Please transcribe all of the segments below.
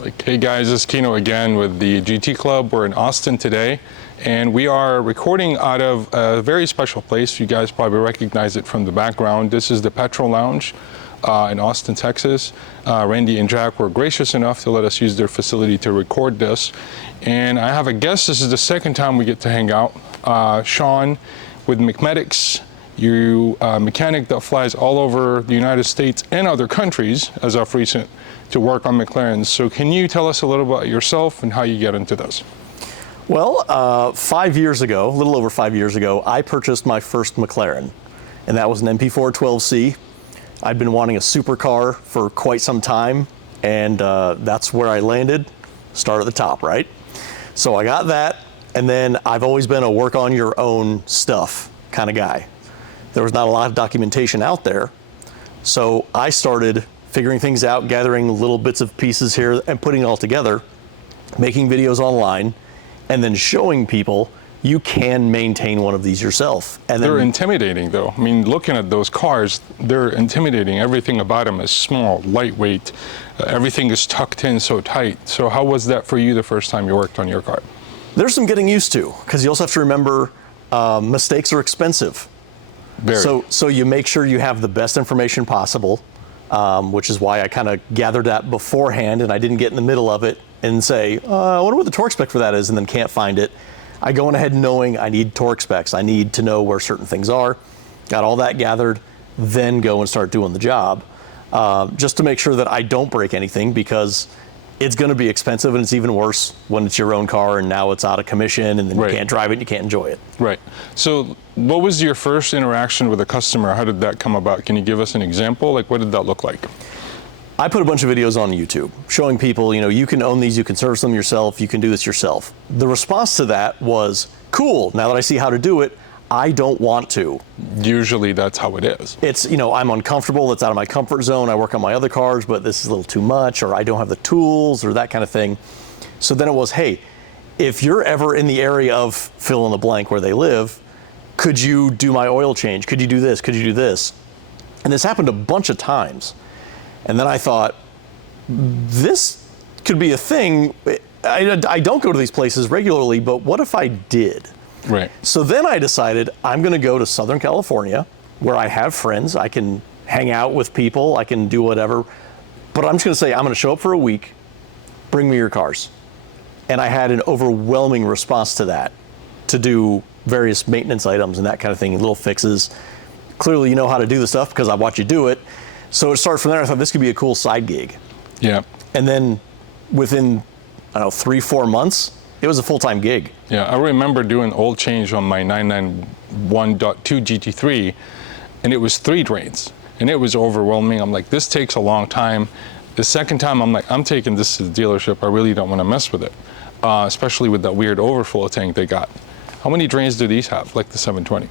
Like, hey guys, this is Kino again with the GT Club. We're in Austin today, and we are recording out of a very special place. You guys probably recognize it from the background. This is the Petrol Lounge in Austin, Texas. Randy and Jack were gracious enough to let us use their facility to record this. And I have a guest. This is the second time we get to hang out. Sean with McMedics. You mechanic that flies all over the United States and other countries as of recent to work on McLarens. So can you tell us a little about yourself and how you get into this? Well, 5 years ago, a little over 5 years ago, I purchased my first McLaren, and that was an MP4 12C. I'd been wanting a supercar for quite some time, and that's where I landed. Start at the top, right? So I got that, and then I've always been a work on your own stuff kind of guy. There was not a lot of documentation out there, so I started figuring things out, gathering little bits of pieces here and putting it all together, making videos online, and then showing people you can maintain one of these yourself. And they're intimidating though. I mean, looking at those cars, they're intimidating. Everything about them is small, lightweight. Everything is tucked in so tight. So how was that for you the first time you worked on your car? There's some getting used to, because you also have to remember mistakes are expensive. Very. So you make sure you have the best information possible, which is why I kind of gathered that beforehand, and I didn't get in the middle of it and say, I wonder what the torque spec for that is, and then can't find it. I go in ahead knowing I need torque specs. I need to know where certain things are. Got all that gathered, then go and start doing the job, just to make sure that I don't break anything, because it's going to be expensive, and it's even worse when it's your own car and now it's out of commission and then you can't drive it and you can't enjoy it. Right. So what was your first interaction with a customer? How did that come about? Can you give us an example? Like, what did that look like? I put a bunch of videos on YouTube showing people, you can own these, you can service them yourself, you can do this yourself. The response to that was, cool, now that I see how to do it, I don't want to. Usually that's how it is. It's, I'm uncomfortable, it's out of my comfort zone, I work on my other cars, but this is a little too much, or I don't have the tools, or that kind of thing. So then it was, hey, if you're ever in the area of fill in the blank where they live, could you do my oil change? Could you do this? Could you do this? And this happened a bunch of times. And then I thought, this could be a thing. I don't go to these places regularly, but what if I did? Right. So then I decided I'm going to go to Southern California, where I have friends. I can hang out with people. I can do whatever. But I'm just going to say, I'm going to show up for a week. Bring me your cars. And I had an overwhelming response to that, to do various maintenance items and that kind of thing, little fixes. Clearly, you know how to do the stuff because I watch you do it. So it started from there. I thought this could be a cool side gig. Yeah. And then within, 3-4 months, it was a full-time gig. Yeah, I remember doing oil change on my 991.2 GT3, and it was 3 drains, and it was overwhelming. I'm like, this takes a long time. The second time, I'm like, I'm taking this to the dealership. I really don't want to mess with it, especially with that weird overflow tank they got. How many drains do these have, like the 720?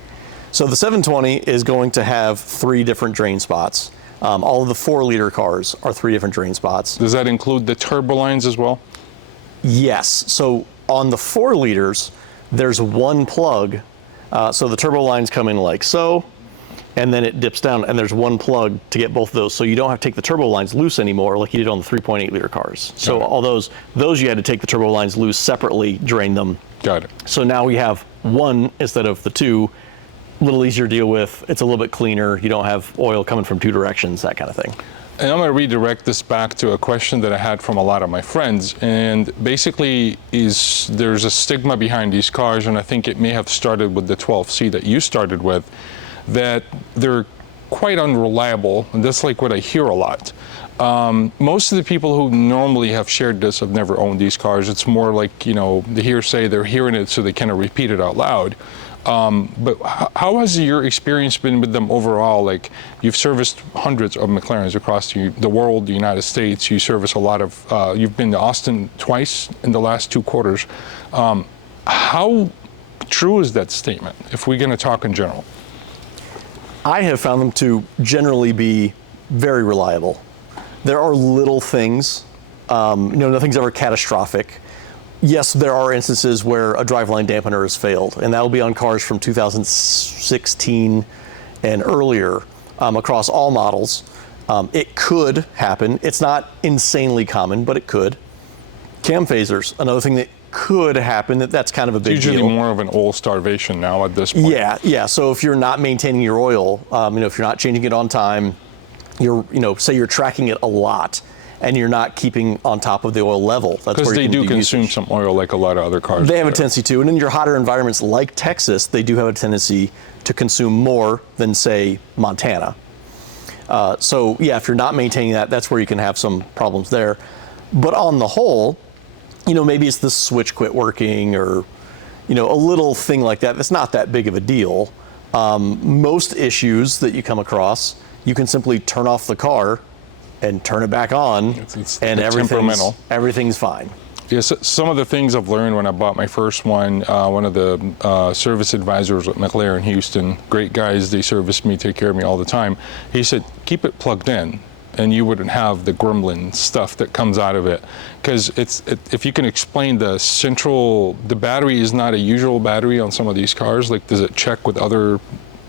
So the 720 is going to have 3 different drain spots. All of the 4-liter cars are 3 different drain spots. Does that include the turbo lines as well? Yes. So on the 4 liters, there's one plug. So the turbo lines come in like so, and then it dips down, and there's one plug to get both of those. So you don't have to take the turbo lines loose anymore like you did on the 3.8 liter cars. So all those you had to take the turbo lines loose separately, drain them. Got it. So now we have 1 instead of the 2. A little easier to deal with. It's a little bit cleaner. You don't have oil coming from 2 directions, that kind of thing. And I'm going to redirect this back to a question that I had from a lot of my friends. And basically, there's a stigma behind these cars, and I think it may have started with the 12C that you started with, that they're quite unreliable. And that's like what I hear a lot. Most of the people who normally have shared this have never owned these cars. It's more like, the hearsay, they're hearing it so they kind of repeat it out loud. But how has your experience been with them overall? Like, you've serviced hundreds of McLarens across the world, the United States. You service a lot of, you've been to Austin twice in the last 2 quarters. How true is that statement, if we're going to talk in general? I have found them to generally be very reliable. There are little things, nothing's ever catastrophic. Yes, there are instances where a driveline dampener has failed, and that'll be on cars from 2016 and earlier across all models. It could happen. It's not insanely common, but it could. Cam phasers, another thing that could happen. That's kind of a big Usually deal. more of an oil starvation now at this point. Yeah. So if you're not maintaining your oil, if you're not changing it on time, say you're tracking it a lot, and you're not keeping on top of the oil level. That's Because where they you can do consume usage. some oil like a lot of other cars. They have a tendency to, and in your hotter environments like Texas, they do have a tendency to consume more than, say, Montana. So yeah, if you're not maintaining that, that's where you can have some problems there. But on the whole, maybe it's the switch quit working, or a little thing like that. That's not that big of a deal. Most issues that you come across, you can simply turn off the car and turn it back on, and everything's fine. Yes, some of the things I've learned when I bought my first one of the service advisors at McLaren Houston, great guys, they service me, take care of me all the time. He said, keep it plugged in, and you wouldn't have the gremlin stuff that comes out of it. Because if you can explain the battery is not a usual battery on some of these cars. Like, does it check with other,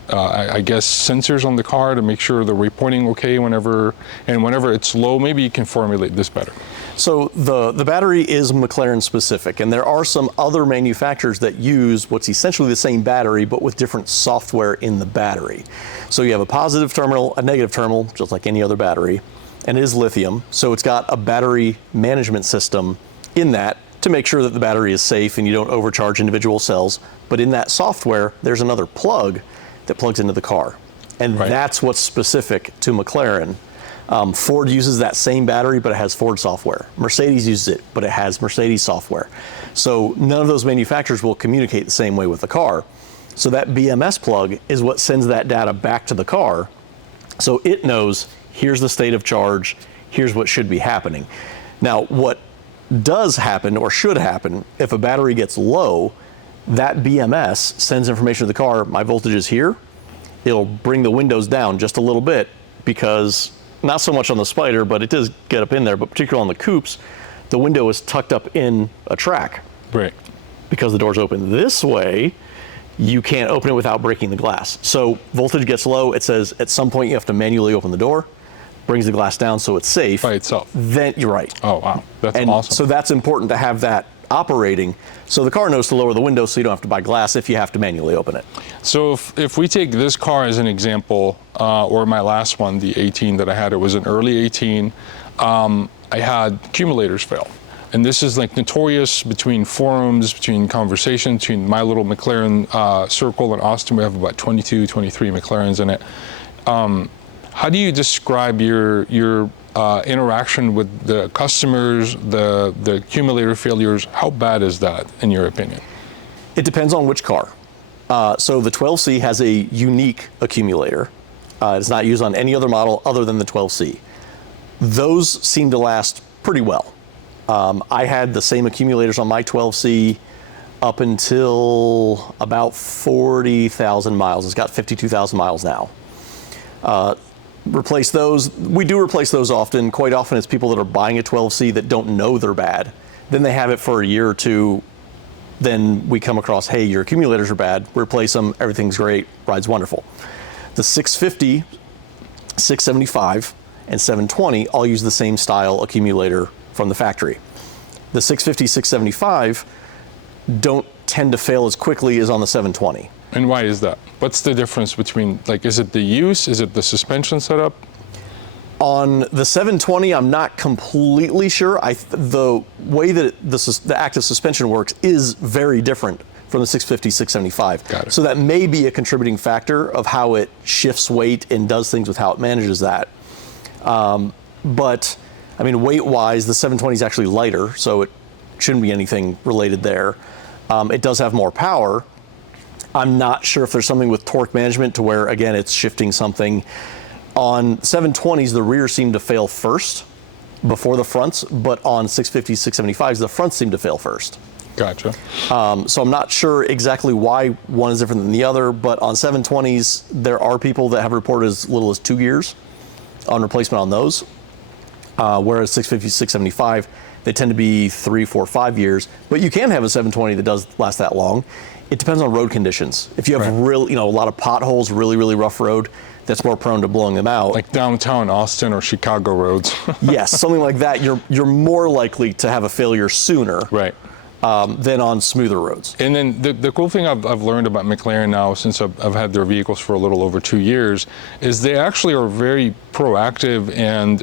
I guess, sensors on the car to make sure they're reporting okay whenever it's low? Maybe you can formulate this better. So the battery is McLaren specific, and there are some other manufacturers that use what's essentially the same battery, but with different software in the battery. So you have a positive terminal, a negative terminal, just like any other battery, and it is lithium. So it's got a battery management system in that to make sure that the battery is safe and you don't overcharge individual cells. But in that software, there's another plug that plugs into the car. And that's what's specific to McLaren. Ford uses that same battery, but it has Ford software. Mercedes uses it, but it has Mercedes software. So none of those manufacturers will communicate the same way with the car. So that BMS plug is what sends that data back to the car. So it knows, here's the state of charge, here's what should be happening. Now, what does happen, or should happen, if a battery gets low, that BMS sends information to the car, my voltage is here. It'll bring the windows down just a little bit, because not so much on the Spider, but it does get up in there, but particularly on the coupes, the window is tucked up in a track. Right. Because the door's open this way, you can't open it without breaking the glass. So voltage gets low, it says at some point you have to manually open the door, brings the glass down so it's safe. By itself. Then you're right. Oh, wow. That's and awesome. So that's important to have that operating, so the car knows to lower the window so you don't have to buy glass if you have to manually open it. So if we take this car as an example, or my last one, the 18 that I had, it was an early 18, I had accumulators fail. And this is like notorious between forums, between conversations, between my little McLaren circle in Austin. We have about 22, 23 McLarens in it. How do you describe your interaction with the customers, the accumulator failures? How bad is that, in your opinion? It depends on which car. So the 12C has a unique accumulator. It's not used on any other model other than the 12C. Those seem to last pretty well. I had the same accumulators on my 12C up until about 40,000 miles. It's got 52,000 miles now. Replace those. We do replace those often. Quite often it's people that are buying a 12C that don't know they're bad. Then they have it for a year or two. Then we come across, hey, your accumulators are bad. Replace them. Everything's great. Ride's wonderful. The 650, 675, and 720 all use the same style accumulator from the factory. The 650, 675 don't tend to fail as quickly as on the 720. And why is that? What's the difference between, like, is it the use? Is it the suspension setup? On the 720, I'm not completely sure. The way that the active suspension works is very different from the 650, 675. Got it. So that may be a contributing factor of how it shifts weight and does things with how it manages that. But, I mean, weight-wise, the 720 is actually lighter, so it shouldn't be anything related there. It does have more power. I'm not sure if there's something with torque management to where, again, it's shifting something. On 720s, the rear seemed to fail first before the fronts, but on 650s, 675s, the fronts seem to fail first. Gotcha. So I'm not sure exactly why one is different than the other, but on 720s, there are people that have reported as little as 2 years on replacement on those, whereas 650, 675, They tend to be 3, 4, 5 years, but you can have a 720 that does last that long. It depends on road conditions. If you have a lot of potholes, really rough road, that's more prone to blowing them out. Like downtown Austin or Chicago roads. Yes, something like that. You're more likely to have a failure sooner. Right. Than on smoother roads. And then the cool thing I've learned about McLaren now, since I've had their vehicles for a little over 2 years, is they actually are very proactive, and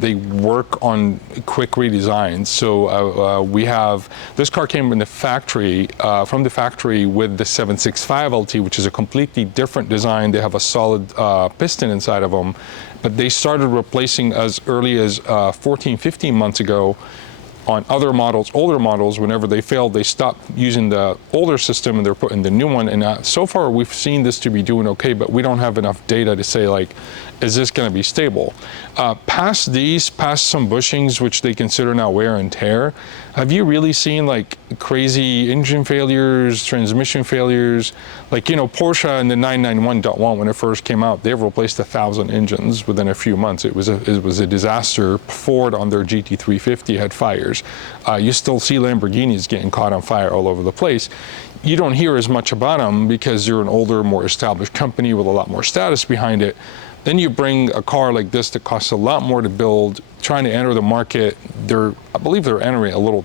they work on quick redesigns. So we have, this car came in the factory, from the factory with the 765 LT, which is a completely different design. They have a solid piston inside of them, but they started replacing as early as 14, 15 months ago. On other models, older models, whenever they failed, they stopped using the older system and they're putting the new one. And so far, we've seen this to be doing okay, but we don't have enough data to say, like, is this going to be stable? Past some bushings, which they consider now wear and tear, have you really seen like crazy engine failures, transmission failures? Like, Porsche in the 991.1, when it first came out, they've replaced 1,000 engines within a few months. It was a disaster. Ford on their GT350 had fires. You still see Lamborghinis getting caught on fire all over the place. You don't hear as much about them because you're an older, more established company with a lot more status behind it. Then you bring a car like this that costs a lot more to build, trying to enter the market. I believe they're entering a little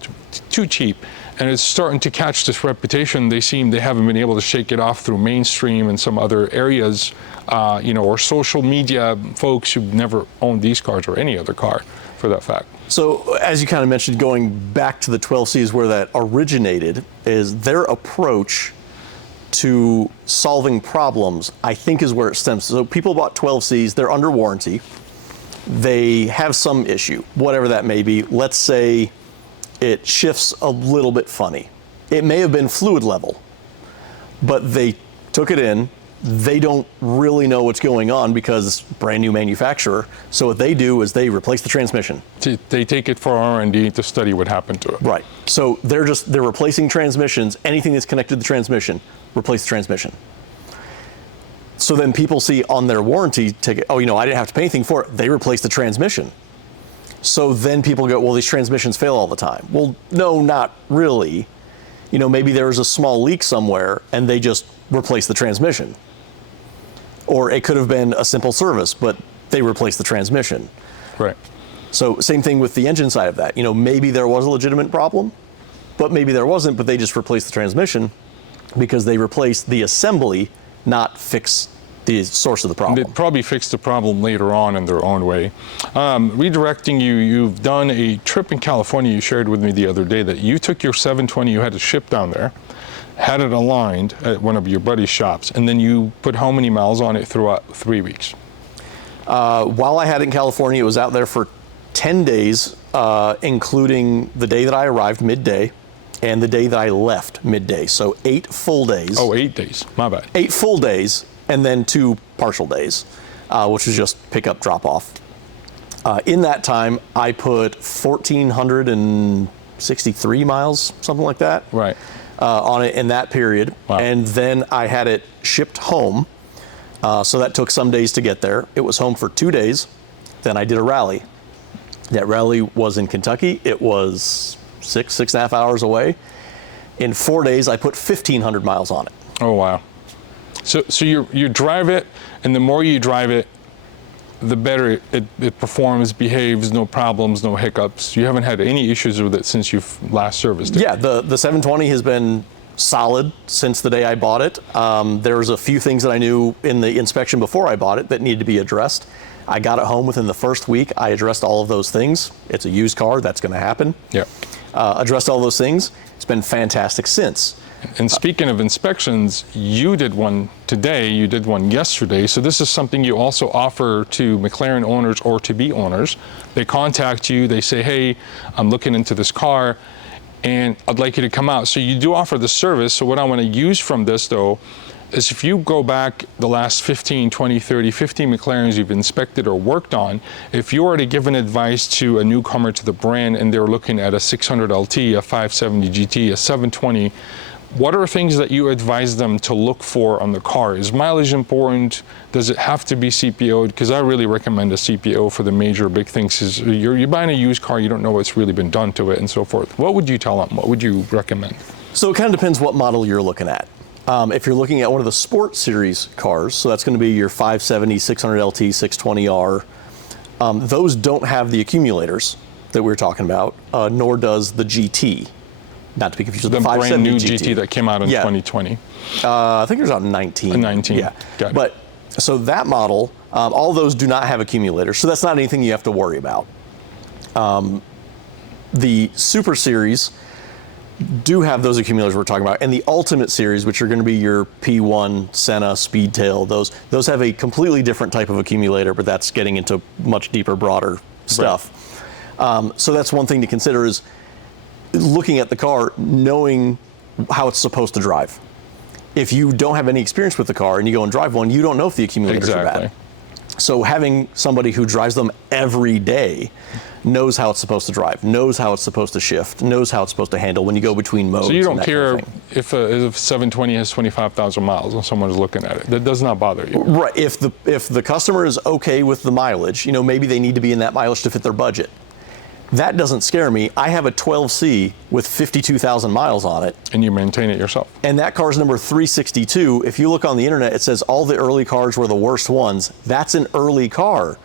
too cheap, and it's starting to catch this reputation. They haven't been able to shake it off through mainstream and some other areas, or social media folks who've never owned these cars or any other car, for that fact. So, as you kind of mentioned, going back to the 12Cs where that originated, is their approach to solving problems, I think, is where it stems. So people bought 12Cs, they're under warranty, they have some issue, whatever that may be. Let's say it shifts a little bit funny. It may have been fluid level, but they took it in, they don't really know what's going on because it's brand new manufacturer. So what they do is they replace the transmission. They take it for R&D to study what happened to it. Right. So they're replacing transmissions, anything that's connected to the transmission, replace the transmission. So then people see on their warranty ticket, I didn't have to pay anything for it. They replace the transmission. So then people go, well, these transmissions fail all the time. Well, no, not really. Maybe there was a small leak somewhere and they just replace the transmission. Or it could have been a simple service, but they replaced the transmission. Right. So same thing with the engine side of that. Maybe there was a legitimate problem, but maybe there wasn't, but they just replaced the transmission because they replaced the assembly, not fix the source of the problem. They probably fix the problem later on in their own way. Redirecting you've done a trip in California. You shared with me the other day that you took your 720, you had to ship down there, had it aligned at one of your buddy's shops, and then you put how many miles on it throughout 3 weeks? While I had it in California, it was out there for 10 days, including the day that I arrived midday and the day that I left midday. So 8 full days. Oh, 8 days. My bad. 8 full days, and then 2 partial days, which was just pick up, drop off. In that time, I put 1,463 miles, something like that. Right. On it in that period. Wow. And then I had it shipped home. So that took some days to get there. It was home for 2 days. Then I did a rally. That rally was in Kentucky. It was 6.5 hours away. In 4 days, I put 1,500 miles on it. Oh, wow. So you drive it, and the more you drive it, the better it performs, behaves, no problems, no hiccups. You haven't had any issues with it since you've last serviced it. Yeah, the 720 has been solid since the day I bought it. There was a few things that I knew in the inspection before I bought it that needed to be addressed. I got it home within the first week. I addressed all of those things. It's a used car, that's going to happen. Yeah. Addressed all those things. It's been fantastic since. And speaking of inspections, you did one today, you did one yesterday. So this is something you also offer to McLaren owners or to-be owners. They contact you, they say, hey, I'm looking into this car and I'd like you to come out. So you do offer the service. So what I want to use from this though, is if you go back the last 15, 20, 30, 50 McLarens you've inspected or worked on, if you were to give an advice to a newcomer to the brand and they're looking at a 600 LT, a 570 GT, a 720, what are things that you advise them to look for on the car? Is mileage important? Does it have to be CPO'd? Because I really recommend a CPO for the major big things. Is you're buying a used car, you don't know what's really been done to it and so forth. What would you tell them? What would you recommend? So it kind of depends what model you're looking at. If you're looking at one of the Sport Series cars, so that's going to be your 570, 600 LT, 620R, those don't have the accumulators that we were talking about, nor does the GT. Not to be confused with the 570 brand new GT. GT that came out in 2020. I think it was out in 19. 19. Yeah. Got it. But so that model, all those do not have accumulators, so that's not anything you have to worry about. The Super Series do have those accumulators we're talking about, and the Ultimate Series, which are going to be your P1, Senna, Speedtail, those have a completely different type of accumulator, but that's getting into much deeper, broader stuff. Right. So that's one thing to consider is looking at the car, knowing how it's supposed to drive. If you don't have any experience with the car and you go and drive one, you don't know if the accumulators are bad. So having somebody who drives them every day knows how it's supposed to drive, knows how it's supposed to shift, knows how it's supposed to handle when you go between modes. So you don't care kind of if 720 has 25,000 miles and someone's looking at it. That does not bother you. Right. If the customer is okay with the mileage, maybe they need to be in that mileage to fit their budget. That doesn't scare me. I have a 12C with 52,000 miles on it. And you maintain it yourself. And that car's number 362. If you look on the internet, it says all the early cars were the worst ones. That's an early car.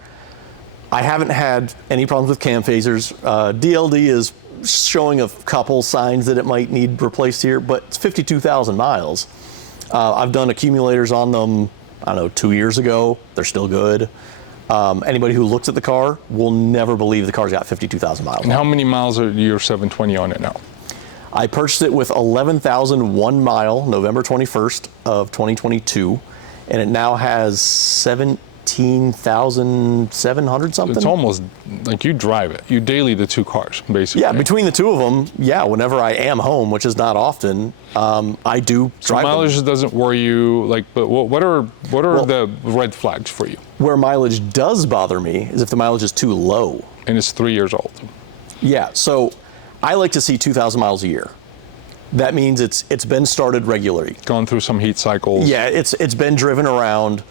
I haven't had any problems with cam phasers. DLD is showing a couple signs that it might need replaced here, but it's 52,000 miles. I've done accumulators on them, 2 years ago. They're still good. Anybody who looks at the car will never believe the car's got 52,000 miles. And how many miles are your 720 on it now? I purchased it with 11,001 mile, November 21st of 2022, and it now has 17,700 something. It's almost like you drive it. You daily the two cars, basically. Yeah, between the two of them, whenever I am home, which is not often, I do drive them. Mileage doesn't worry you, but what are the red flags for you? Where mileage does bother me is if the mileage is too low. And it's 3 years old. Yeah, so I like to see 2,000 miles a year. That means it's been started regularly. Gone through some heat cycles. Yeah, it's been driven around.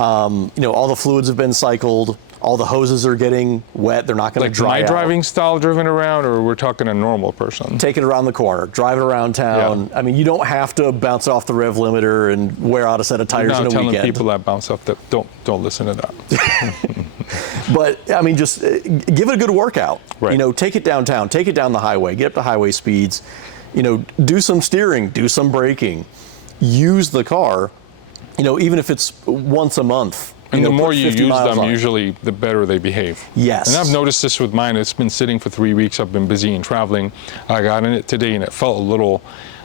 All the fluids have been cycled. All the hoses are getting wet. They're not going to dry out. Like my driving style driven around, or we're talking a normal person? Take it around the corner, drive it around town. Yeah. I mean, you don't have to bounce off the rev limiter and wear out a set of tires in a weekend. Telling people that bounce off that don't listen to that. But I mean, just give it a good workout. Right. Take it downtown, take it down the highway, get up to highway speeds. Do some steering, do some braking, use the car. Even if it's once a month. And the more you use them, usually the better they behave. Yes. And I've noticed this with mine. It's been sitting for 3 weeks. I've been busy and traveling. I got in it today and it felt a little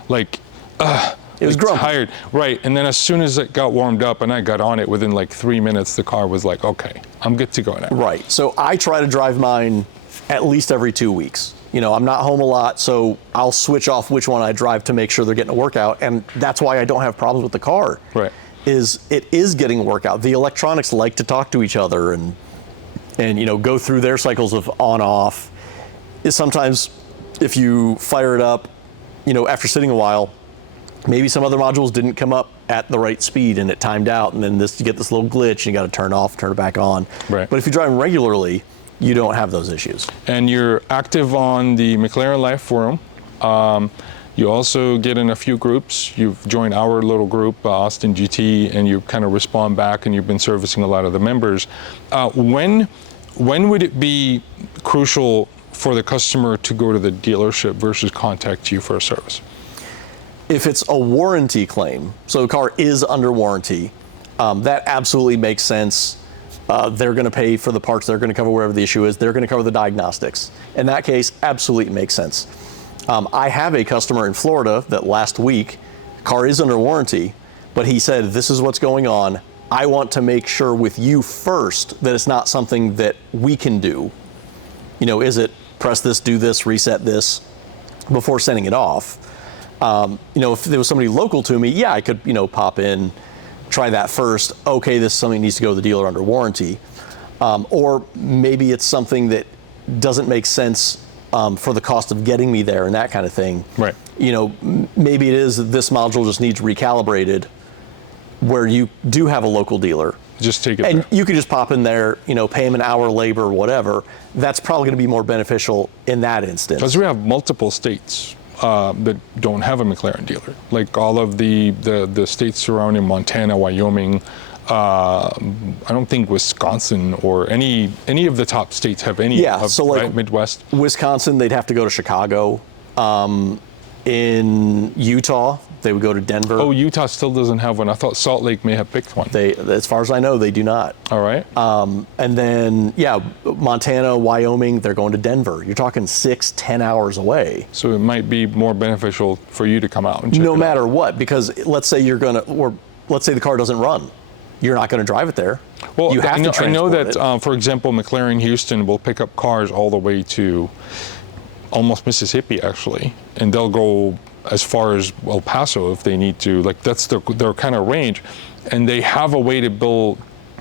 like, it was grumpy. Tired. Right. And then as soon as it got warmed up and I got on it, within 3 minutes, the car was like, okay, I'm good to go now. Right. So I try to drive mine at least every 2 weeks. I'm not home a lot, so I'll switch off which one I drive to make sure they're getting a workout. And that's why I don't have problems with the car. Right. It is getting a workout. The electronics like to talk to each other and go through their cycles of on off. Sometimes if you fire it up, after sitting a while, maybe some other modules didn't come up at the right speed and it timed out, and then you get this little glitch and you got to turn off, turn it back on. Right. But if you drive them regularly, you don't have those issues. And you're active on the McLaren Live forum. You also get in a few groups. You've joined our little group, Austin GT, and you kind of respond back, and you've been servicing a lot of the members. When would it be crucial for the customer to go to the dealership versus contact you for a service? If it's a warranty claim, so the car is under warranty, that absolutely makes sense. They're going to pay for the parts. They're going to cover wherever the issue is. They're going to cover the diagnostics. In that case, absolutely makes sense. I have a customer in Florida that last week, car is under warranty, but he said, this is what's going on. I want to make sure with you first that it's not something that we can do. Is it press this, do this, reset this before sending it off? If there was somebody local to me, I could, pop in, try that first. Okay, this is something that needs to go to the dealer under warranty. Or maybe it's something that doesn't make sense for the cost of getting me there and that kind of thing. Right. maybe it is that this module just needs recalibrated, where you do have a local dealer. Just take it And there. you could just pop in there, pay them an hour labor or whatever. That's probably going to be more beneficial in that instance. Because we have multiple states that don't have a McLaren dealer. Like all of the states surrounding Montana, Wyoming, I don't think Wisconsin or any of the top states have any. Yeah, so like right, Midwest. Wisconsin, they'd have to go to Chicago. In Utah, they would go to Denver. Oh, Utah still doesn't have one. I thought Salt Lake may have picked one. As far as I know, they do not. All right. And then, Montana, Wyoming, they're going to Denver. You're talking 6-10 hours away. So it might be more beneficial for you to come out and check No it matter out. what, because let's say let's say the car doesn't run. You're not going to drive it there. Well, you have I know, to I know transport that, it. for example, McLaren Houston will pick up cars all the way to almost Mississippi, actually, and they'll go as far as El Paso if they need to. Like that's their kind of range, and they have a way to bill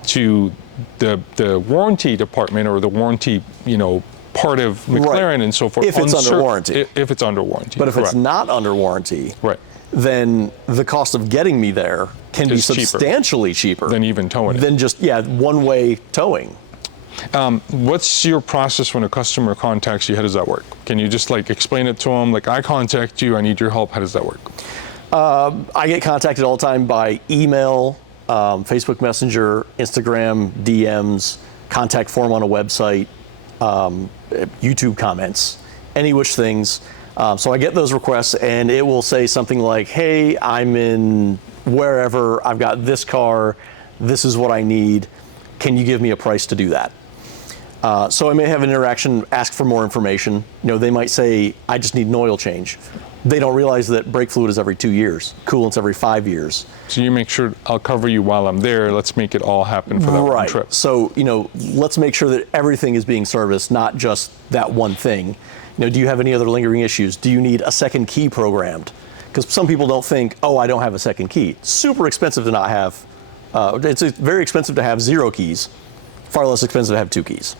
to the warranty department or the warranty, part of McLaren Right. and so forth. If it's under warranty. If it's under warranty. But if correct. it's not under warranty, right, then the cost of getting me there can be Is cheaper. substantially cheaper then even towing it. than just one-way towing. What's your process when a customer contacts you? How does that work? Can you just explain it to them? Like, I contact you, I need your help. How does that work? I get contacted all the time by email, Facebook Messenger, Instagram, DMs, contact form on a website, YouTube comments, any which things. So I get those requests, and it will say something like, hey, I'm in wherever, I've got this car, this is what I need, can you give me a price to do that? So I may have an interaction, ask for more information. They might say, I just need an oil change. They don't realize that brake fluid is every 2 years, coolant's every 5 years. So you make sure I'll cover you while I'm there. Let's make it all happen for that one Right. trip. So, let's make sure that everything is being serviced, not just that one thing. Do you have any other lingering issues? Do you need a second key programmed? Because some people don't think, oh, I don't have a second key. It's super expensive to not have, it's very expensive to have 0 keys, far less expensive to have 2 keys.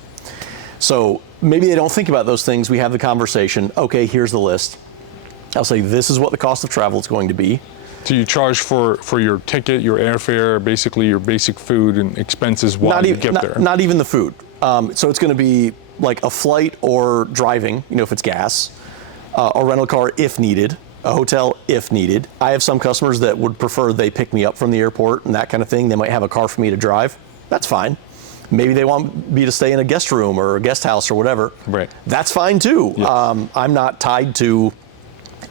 So maybe they don't think about those things. We have the conversation. Okay, here's the list. I'll say, this is what the cost of travel is going to be. Do you charge for your ticket, your airfare, basically your basic food and expenses while you get there? Not even the food. So it's going to be like a flight or driving, if it's gas, a rental car if needed, a hotel if needed. I have some customers that would prefer they pick me up from the airport and that kind of thing. They might have a car for me to drive. That's fine. Maybe they want me to stay in a guest room or a guest house or whatever. Right. That's fine too. Yes. I'm not tied to,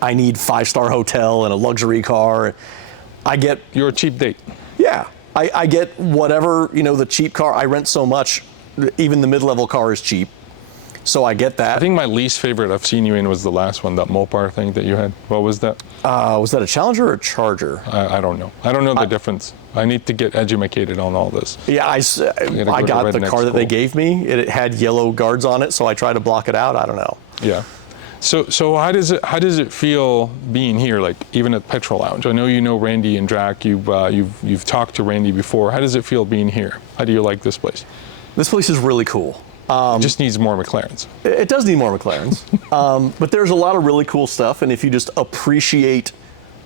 I need 5-star hotel and a luxury car. I get, You're a cheap date. yeah, I get whatever, the cheap car. I rent so much, even the mid-level car is cheap. So I get that. I think my least favorite I've seen you in was the last one, that Mopar thing that you had. What was that? Was that a Challenger or a Charger? I don't know. I don't know the difference. I need to get educated on all this. Yeah, I go got to the Redneck car that they School. gave me. It had yellow guards on it, so I tried to block it out. I don't know. Yeah. So how does it feel being here, like even at Petrol Lounge? I know you know Randy and Jack. You've talked to Randy before. How does it feel being here? How do you like this place? This place is really cool. It just needs more McLarens. It does need more McLarens, but there's a lot of really cool stuff. And if you just appreciate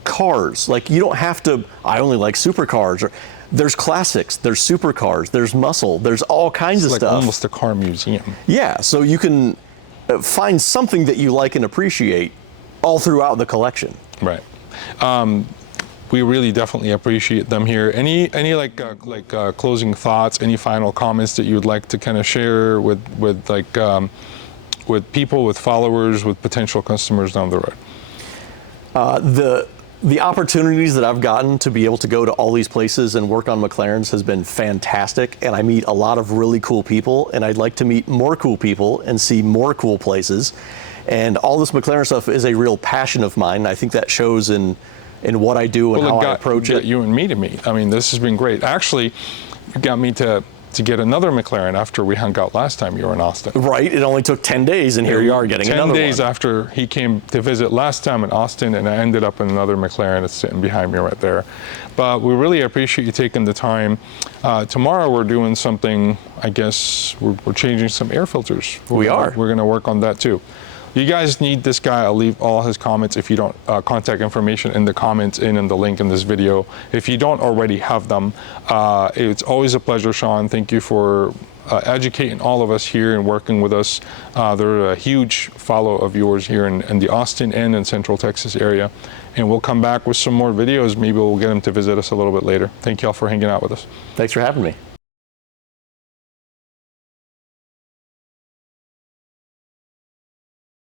cars, like you don't have to, I only like supercars. Or there's classics, there's supercars, there's muscle, there's all kinds of Like stuff. almost a car museum. Yeah, so you can find something that you like and appreciate all throughout the collection. Right. We really definitely appreciate them here. Any closing thoughts? Any final comments that you'd like to kind of share with people, with followers, with potential customers down the road? The opportunities that I've gotten to be able to go to all these places and work on McLarens has been fantastic, and I meet a lot of really cool people, and I'd like to meet more cool people and see more cool places. And all this McLaren stuff is a real passion of mine. I think that shows in what I do and how I approach it. You and me to meet. I mean, this has been great. Actually, you got me to get another McLaren after we hung out last time you were in Austin. Right, it only took 10 days, and here you are getting another 10 days one. after he came to visit last time in Austin, and I ended up in another McLaren that's sitting behind me right there. But we really appreciate you taking the time. Tomorrow we're doing something, I guess, we're changing some air filters. We are. We're going to work on that too. you guys need this guy. I'll leave all his comments, if you don't, contact information in the comments and in the link in this video. If you don't already have them, it's always a pleasure, Sean. Thank you for educating all of us here and working with us. They're a huge follow of yours here in the Austin and in Central Texas area. And we'll come back with some more videos. Maybe we'll get them to visit us a little bit later. Thank you all for hanging out with us. Thanks for having me.